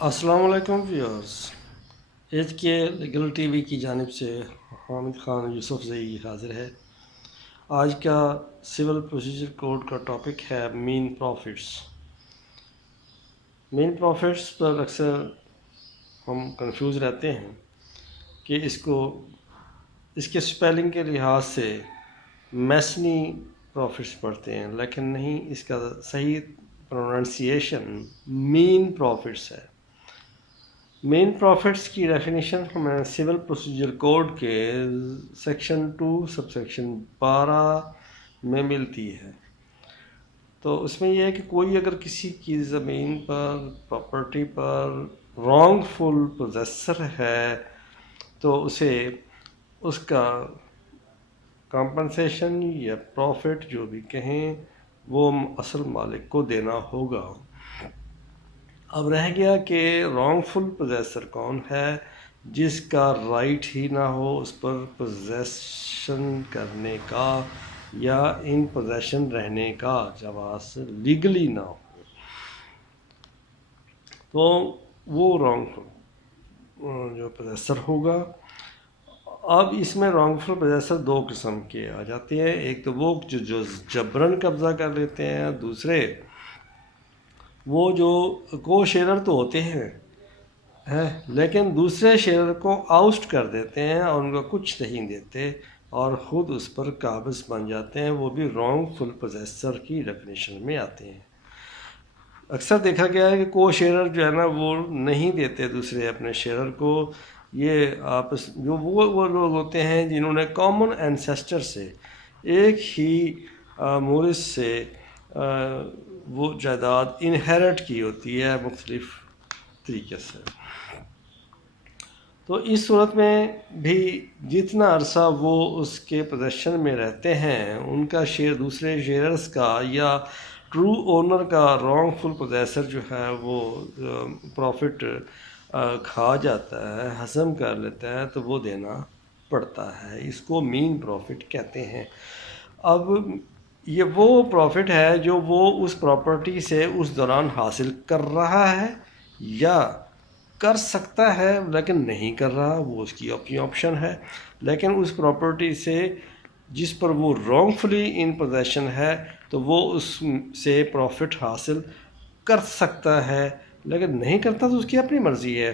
السلام علیکم viewers, H کے لیگل ٹی وی کی جانب سے حامد خان یوسف زئی حاضر ہے۔ آج کا سول پروسیجر کوڈ کا ٹاپک ہے مین پروفٹس۔ مین پروفٹس پر اکثر ہم کنفیوز رہتے ہیں کہ اس کے سپیلنگ کے لحاظ سے میسنی پروفٹس پڑھتے ہیں، لیکن نہیں، اس کا صحیح پروننسیشن مین پروفٹس ہے۔ مین پروفٹس کی ڈیفینیشن ہمیں سول پروسیجر کوڈ کے سیکشن 2 سب سیکشن 12 میں ملتی ہے۔ تو اس میں یہ ہے کہ کوئی اگر کسی کی زمین پر، پراپرٹی پر رانگ فل پوزیسر ہے تو اسے اس کا کمپنسیشن یا پروفٹ جو بھی کہیں وہ اصل مالک کو دینا ہوگا۔ اب رہ گیا کہ رانگ فل پوزیسر کون ہے، جس کا رائٹ ہی نہ ہو اس پر پوزیشن کرنے کا یا ان پوزیشن رہنے کا جواز لیگلی نہ ہو، تو وہ رانگ فل جو پوزیسر ہوگا۔ اب اس میں رانگ فل پوزیسر دو قسم کے آ جاتے ہیں، ایک تو وہ جو جبرن قبضہ کر لیتے ہیں، دوسرے وہ جو کو شیئرر تو ہوتے ہیں لیکن دوسرے شیئرر کو آؤسٹ کر دیتے ہیں اور ان کو کچھ نہیں دیتے اور خود اس پر قابض بن جاتے ہیں، وہ بھی رانگ فل پوزیسر کی ڈیفینیشن میں آتے ہیں۔ اکثر دیکھا گیا ہے کہ کو شیئرر جو ہے نا وہ نہیں دیتے دوسرے اپنے شیئرر کو، یہ آپس جو وہ لوگ ہوتے ہیں جنہوں نے کامن اینسیسٹر سے ایک ہی مورث سے وہ جائیداد انہیرٹ کی ہوتی ہے مختلف طریقے سے۔ تو اس صورت میں بھی جتنا عرصہ وہ اس کے پوزیشن میں رہتے ہیں، ان کا شیئر دوسرے شیئرز کا یا ٹرو اونر کا رانگ فل پوزیسر جو ہے وہ پروفٹ کھا جاتا ہے، ہضم کر لیتا ہے، تو وہ دینا پڑتا ہے۔ اس کو مین پروفٹ کہتے ہیں۔ اب یہ وہ پروفٹ ہے جو وہ اس پراپرٹی سے اس دوران حاصل کر رہا ہے یا کر سکتا ہے لیکن نہیں کر رہا، وہ اس کی اپنی آپشن ہے، لیکن اس پراپرٹی سے جس پر وہ رانگ فلی ان پوزیشن ہے تو وہ اس سے پروفٹ حاصل کر سکتا ہے، لیکن نہیں کرتا تو اس کی اپنی مرضی ہے،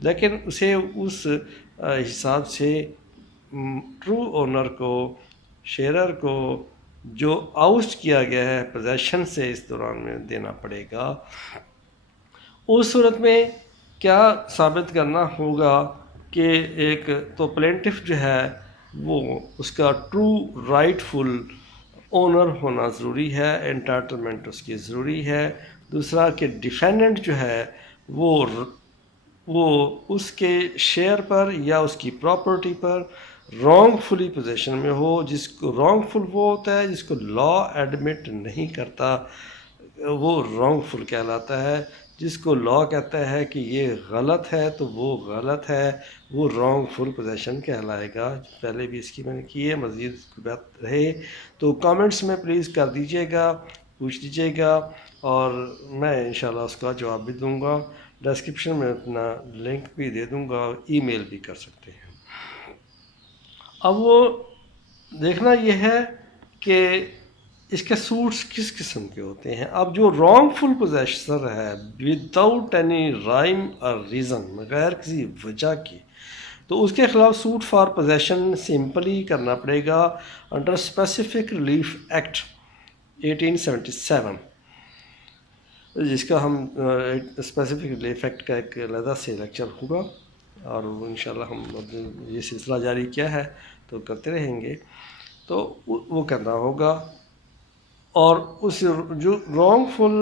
لیکن اسے اس حساب سے ٹرو اونر کو، شیئرر کو جو آؤسٹ کیا گیا ہے پوزیشن سے اس دوران میں دینا پڑے گا۔ اس صورت میں کیا ثابت کرنا ہوگا کہ ایک تو پلینٹف جو ہے وہ اس کا ٹرو رائٹ فل اونر ہونا ضروری ہے، انٹائٹلمنٹ اس کی ضروری ہے۔ دوسرا کہ ڈیفینڈنٹ جو ہے وہ اس کے شیئر پر یا اس کی پراپرٹی پر رانگ فلی پوزیشن میں ہو۔ جس کو رانگ فل وہ ہوتا ہے جس کو لا ایڈمٹ نہیں کرتا، وہ رانگ فل کہلاتا ہے۔ جس کو لا کہتا ہے کہ یہ غلط ہے تو وہ غلط ہے، وہ رانگ فل پوزیشن کہلائے گا۔ پہلے بھی اس کی میں نے کی ہے، مزید بات رہے تو کامنٹس میں پلیز کر دیجیے گا، پوچھ دیجیے گا اور میں انشاءاللہ اس کا جواب بھی دوں گا۔ ڈسکرپشن میں اپنا لنک بھی دے دوں گا، ای میل بھی کر سکتے ہیں۔ اب وہ دیکھنا یہ ہے کہ اس کے سوٹس کس قسم کے ہوتے ہیں۔ اب جو رانگ فل پوزیسر ہے وداؤٹ اینی رائم اور ریزن، بغیر کسی وجہ کی، تو اس کے خلاف سوٹ فار پوزیشن سمپلی کرنا پڑے گا انڈر اسپیسیفک ریلیف ایکٹ 1877، جس کا ہم اسپیسیفک ریلیف ایکٹ کا ایک علیحدہ سے لیکچر ہوگا اور انشاءاللہ ہم یہ سلسلہ جاری کیا ہے تو کرتے رہیں گے، تو وہ کرنا ہوگا۔ اور اس جو رانگ فل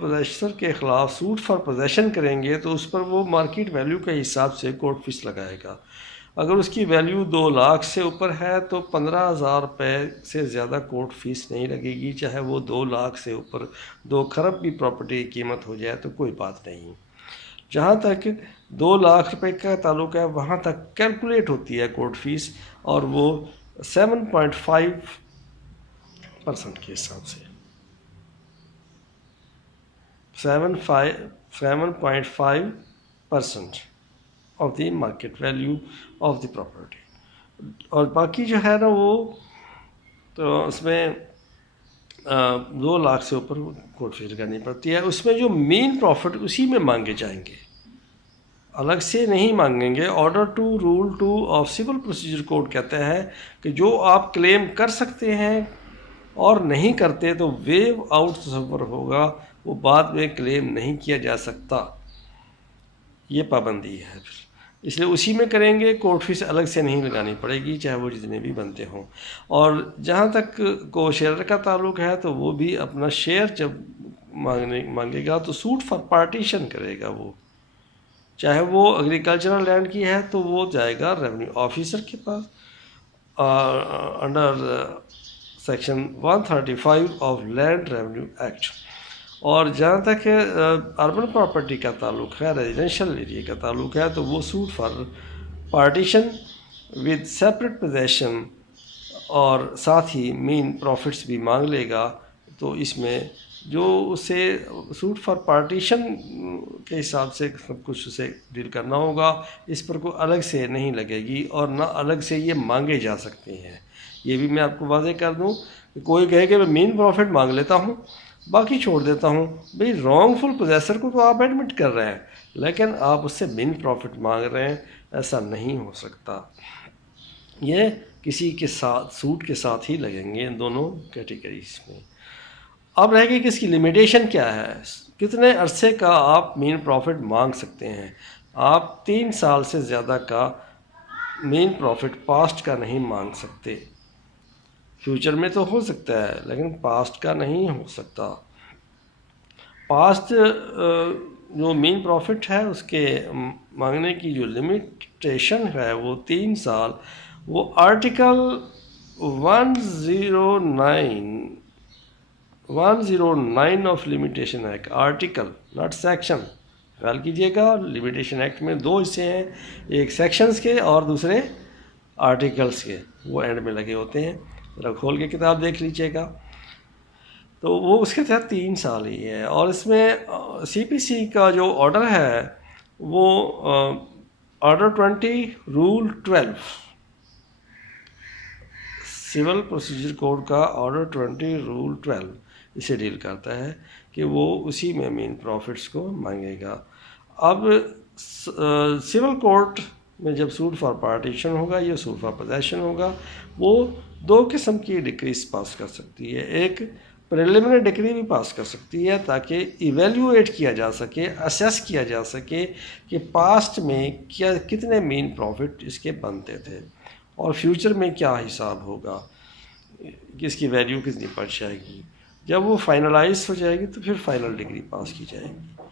پوزیسر کے خلاف سوٹ فار پوزیشن کریں گے تو اس پر وہ مارکیٹ ویلیو کے حساب سے کورٹ فیس لگائے گا۔ اگر اس کی ویلیو 2 لاکھ سے اوپر ہے تو 15,000 روپے سے زیادہ کورٹ فیس نہیں لگے گی، چاہے وہ 2 لاکھ سے اوپر 2 خرب بھی پراپرٹی کی قیمت ہو جائے تو کوئی بات نہیں۔ جہاں تک 2 لاکھ روپے کا تعلق ہے وہاں تک کیلکولیٹ ہوتی ہے کورٹ فیس، اور وہ 7.5% کے حساب سے 7.5 percent of the market value of the property. اور باقی جو ہے نا وہ تو اس میں 2 لاکھ سے اوپر کوٹ فیس کرنی پڑتی ہے. اس میں جو مین پروفٹ اسی میں مانگے جائیں گے, الگ سے نہیں مانگیں گے. Order 2 rule 2 of civil procedure code کہتا ہے کہ جو آپ کلیم کر سکتے ہیں اور نہیں کرتے تو ویو آؤٹ تصور ہوگا, وہ بعد میں کلیم نہیں کیا جا سکتا. یہ پابندی ہے, اس لیے اسی میں کریں گے. کورٹ فیس الگ سے نہیں لگانی پڑے گی چاہے وہ جتنے بھی بنتے ہوں. اور جہاں تک کو شیئر کا تعلق ہے تو وہ بھی اپنا شیئر جب مانگے گا تو سوٹ فار پارٹیشن کرے گا. وہ چاہے وہ ایگریکلچرل لینڈ کی ہے تو وہ جائے گا ریونیو آفیسر کے پاس under section 135 of land revenue act. اور جہاں تک اربن پراپرٹی کا تعلق ہے, ریزیڈینشیل ایریا کا تعلق ہے, تو وہ suit for partition with separate possession اور ساتھ ہی مین پروفٹس بھی مانگ لے گا. تو اس میں جو اسے سوٹ فار پارٹیشن کے حساب سے سب کچھ اسے ڈیل کرنا ہوگا. اس پر کوئی الگ سے نہیں لگے گی اور نہ الگ سے یہ مانگے جا سکتے ہیں. یہ بھی میں آپ کو واضح کر دوں کہ کوئی کہے کہ میں مین پروفٹ مانگ لیتا ہوں باقی چھوڑ دیتا ہوں. بھئی رانگ فل پوزیسر کو تو آپ ایڈمٹ کر رہے ہیں لیکن آپ اس سے مین پروفٹ مانگ رہے ہیں, ایسا نہیں ہو سکتا. یہ کسی کے ساتھ سوٹ کے ساتھ ہی لگیں گے ان دونوں کیٹیگریز میں. اب رہے گی کہ اس کی لمیٹیشن کیا ہے, کتنے عرصے کا آپ مین پروفٹ مانگ سکتے ہیں. آپ 3 سال سے زیادہ کا مین پروفٹ پاسٹ کا نہیں مانگ سکتے. فیوچر میں تو ہو سکتا ہے لیکن پاسٹ کا نہیں ہو سکتا. پاسٹ جو مین پروفٹ ہے اس کے مانگنے کی جو لمیٹیشن ہے وہ 3 سال. وہ article 109 of limitation act, article not section, خیال کیجیے گا. لمیٹیشن ایکٹ میں 2 حصے ہیں, ایک سیکشنز کے اور دوسرے آرٹیکلز کے, وہ اینڈ میں لگے ہوتے ہیں. ذرا کھول کے کتاب دیکھ لیجیے گا. تو وہ اس کے تحت 3 سال ہی ہے. اور اس میں سی پی سی کا جو آرڈر ہے وہ order 20 rule 12 civil procedure code کا آرڈر 20 رول 12 اسے ڈیل کرتا ہے کہ وہ اسی میں مین پروفٹس کو مانگے گا. اب سول کورٹ میں جب سوٹ فار پارٹیشن ہوگا یا سوٹ فار پوزیشن ہوگا, وہ 2 قسم کی ڈکریز پاس کر سکتی ہے. ایک پریلیمنری ڈگری بھی پاس کر سکتی ہے تاکہ ایویلیویٹ کیا جا سکے, اسیس کیا جا سکے کہ پاسٹ میں کتنے مین پروفٹ اس کے بنتے تھے اور فیوچر میں کیا حساب ہوگا, کہ اس کی ویلیو کتنی پڑ جائے گی. جب وہ فائنلائز ہو جائے گی تو پھر فائنل ڈگری پاس کی جائے گی.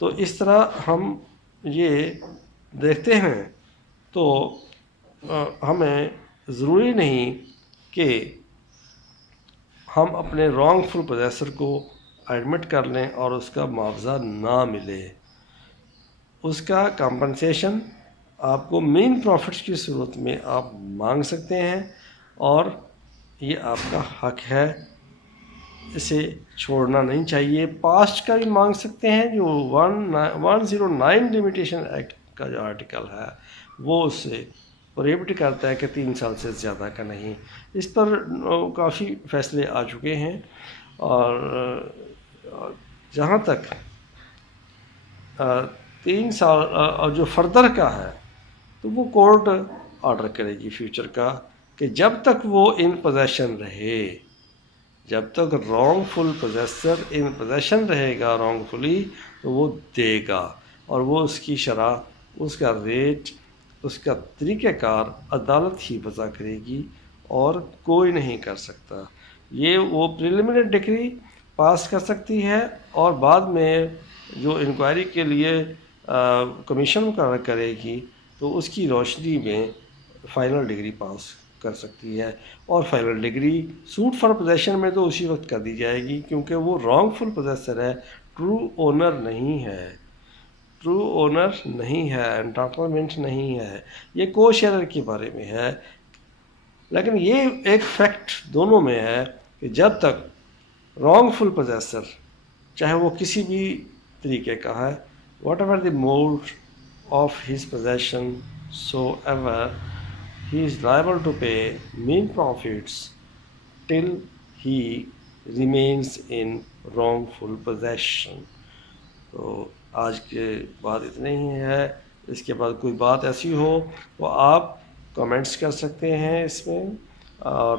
تو اس طرح ہم یہ دیکھتے ہیں. تو ہمیں ضروری نہیں کہ ہم اپنے رانگ فل پوزیسر کو ایڈمٹ کر لیں اور اس کا معاوضہ نہ ملے. اس کا کمپنسیشن آپ کو مین پروفٹس کی صورت میں آپ مانگ سکتے ہیں اور یہ آپ کا حق ہے, اسے چھوڑنا نہیں چاہیے. پاسٹ کا بھی مانگ سکتے ہیں, جو 109 لمیٹیشن ایکٹ کا جو آرٹیکل ہے وہ اس سے پروہیبٹ کرتا ہے کہ 3 سال سے زیادہ کا نہیں. اس پر کافی فیصلے آ چکے ہیں. اور جہاں تک 3 سال اور جو فردر کا ہے تو وہ کورٹ آرڈر کرے گی فیوچر کا کہ جب تک وہ ان پوزیشن رہے, جب تک wrongful possessor in possession رہے گا رانگ فلی, تو وہ دے گا. اور وہ اس کی شرح, اس کا ریٹ, اس کا طریقہ کار عدالت ہی وضع کرے گی اور کوئی نہیں کر سکتا. یہ وہ پریلیمنری ڈگری پاس کر سکتی ہے اور بعد میں جو انکوائری کے لیے کمیشن مقرر کرے گی تو اس کی روشنی میں فائنل ڈگری پاس کر سکتی ہے. اور final decree suit for possession میں تو اسی وقت کر دی جائے گی کیونکہ وہ رانگ فل پوزیسر ہے, ٹرو اونر نہیں ہے, ٹرو اونر نہیں ہے, انٹائٹلمنٹ نہیں ہے. یہ کو شیئرر کے بارے میں ہے. لیکن یہ ایک فیکٹ دونوں میں ہے کہ جب تک رانگ فل پوزیسر چاہے وہ کسی بھی طریقے کا ہے, whatever the mode of his possession soever, he is liable to pay mean profits till he remains in wrongful possession. تو آج کے بعد اتنے ہی ہے. اس کے بعد کوئی بات ایسی ہو تو آپ کمنٹس کر سکتے ہیں اس میں، اور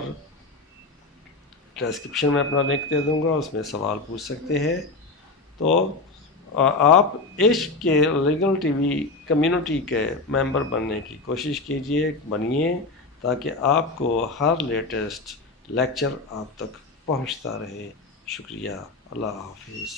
ڈسکرپشن میں اپنا لنک دے دوں گا، اس میں سوال پوچھ سکتے ہیں. تو آپ عشق کے لیگل ٹی وی کمیونٹی کے ممبر بننے کی کوشش کیجئے، بنیے، تاکہ آپ کو ہر لیٹسٹ لیکچر آپ تک پہنچتا رہے. شکریہ. اللہ حافظ.